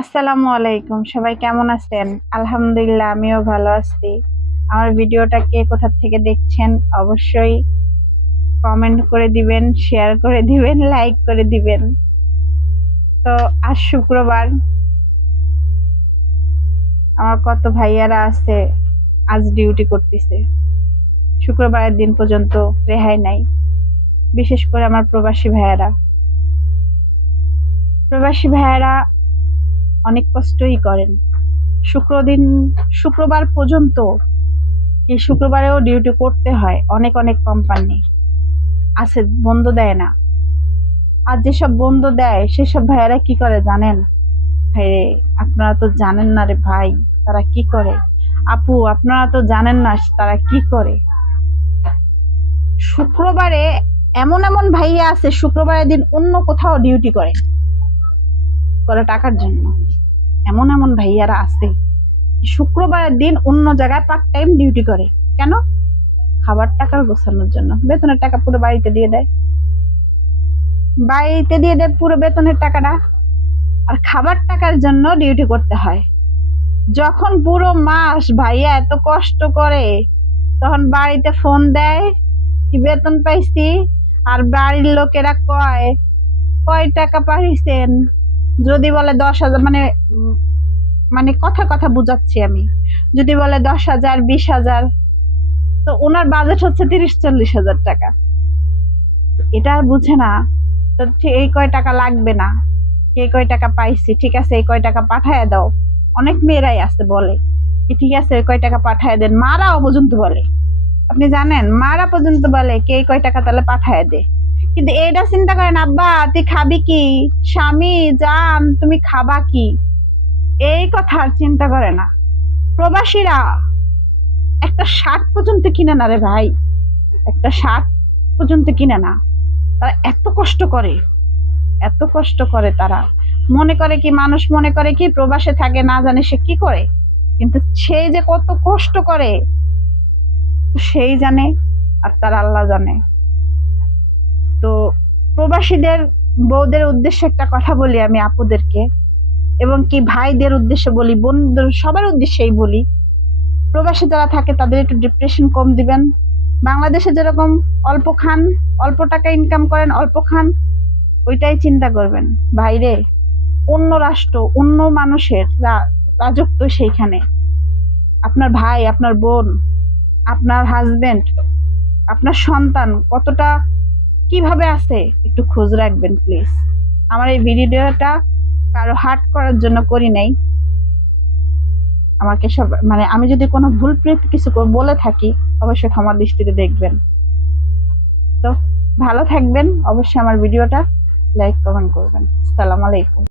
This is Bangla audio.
আসসালামু আলাইকুম, সবাই কেমন আছেন? আলহামদুলিল্লাহ, আমিও ভালো আছি। আমার ভিডিওটা কে কোথা থেকে দেখছেন অবশ্যই কমেন্ট করে দিবেন, শেয়ার করে দিবেন, লাইক করে দিবেন। তো আজ শুক্রবার, আমার কত ভাইয়ারা আছে আজ ডিউটি করতেছে। শুক্রবারের দিন পর্যন্ত রেহাই নাই। বিশেষ করে আমার প্রবাসী ভাইয়ারা অনেক কষ্টই করেন। শুক্রবার পর্যন্ত, কি শুক্রবারেও ডিউটি করতে হয়। অনেক অনেক কোম্পানি আছে বন্ধ দেয় না। আর যেসব বন্ধ দেয় সেসব ভাইয়ারা কি করে জানেন? হ্যাঁ, আপনারা তো জানেন না রে ভাই, তারা কি করে। আপু, আপনারা তো জানেন না তারা কি করে। শুক্রবারে এমন এমন ভাইয়া আছে, শুক্রবারের দিন অন্য কোথাও ডিউটি করে টাকার জন্য। এমন এমন ভাইয়ারা আছে শুক্রবারের দিন অন্য জায়গায় পার্ট টাইম ডিউটি করে। কেন? খাবার টাকা গোছানোর জন্য। বেতনের টাকা পুরো বাড়িতে দিয়ে দেয় পুরো বেতনের টাকাটা। আর খাবার টাকার জন্য ডিউটি করতে হয়। যখন পুরো মাস ভাইয়া এত কষ্ট করে, তখন বাড়িতে ফোন দেয়, কি বেতন পাইছি। আর বাড়ির লোকেরা কয়, কয় টাকা পাইছেন? যদি বলে 10,000, মানে কথা কথা বুঝাচ্ছি আমি, যদি বলে 10,000, 20,000, তো ওনার বাজেট হচ্ছে 30-40,000 টাকা। এটা আর বুঝে না তো এই কয় টাকা লাগবে না, এই কয় টাকা পাইছি, ঠিক আছে এই কয় টাকা পাঠায় দাও। অনেক মেয়েরাই আছে বলে ঠিক আছে ওই কয় টাকা পাঠায় দেন। মারাও পর্যন্ত বলে, আপনি জানেন মারা পর্যন্ত বলে কে কয় টাকা তাহলে পাঠায় দে। কিন্তু এইটা চিন্তা করেন, আব্বা তুই খাবি কি, স্বামী জান তুমি খাবা কি, এই কথা আর চিন্তা করে না। প্রবাসীরা একটা শার্ট পর্যন্ত কিনে না রে ভাই, একটা শার্ট পর্যন্ত কিনে না। তারা এত কষ্ট করে তারা মনে করে কি, মানুষ মনে করে কি প্রবাসে থাকে না জানে সে কি করে, কিন্তু সেই যে কত কষ্ট করে সেই জানে, আর তার আল্লাহ জানে। তো প্রবাসীদের বউদের উদ্দেশ্যে একটা কথা বলি আমি আপুদেরকে, এবং কি ভাইদের উদ্দেশ্যে বলি, বোনদের সবার উদ্দেশ্যেই বলি, প্রবাসে যারা থাকে তাদের একটু ডিপ্রেশন কম দিবেন। বাংলাদেশে যেরকম অল্প খান, অল্প টাকা ইনকাম করেন, অল্প খান, ওইটাই চিন্তা করবেন। বাইরে অন্য রাষ্ট্র, অন্য মানুষের রাজত্ব, সেইখানে আপনার ভাই, আপনার বোন, আপনার হাজবেন্ড, আপনার সন্তান কতটা কিভাবে আছে একটু খোঁজ রাখবেন প্লিজ। আমার এই ভিডিওটা কারো হার্ট করার জন্য করি নাই। আমাকে সব আমি যদি কোনো ভুল কিছু বলে থাকি অবশ্যই ক্ষমা দৃষ্টিতে দেখবেন। তো ভালো থাকবেন, অবশ্যই আমার ভিডিওটা লাইক কমেন্ট করবেন। আসসালামু আলাইকুম।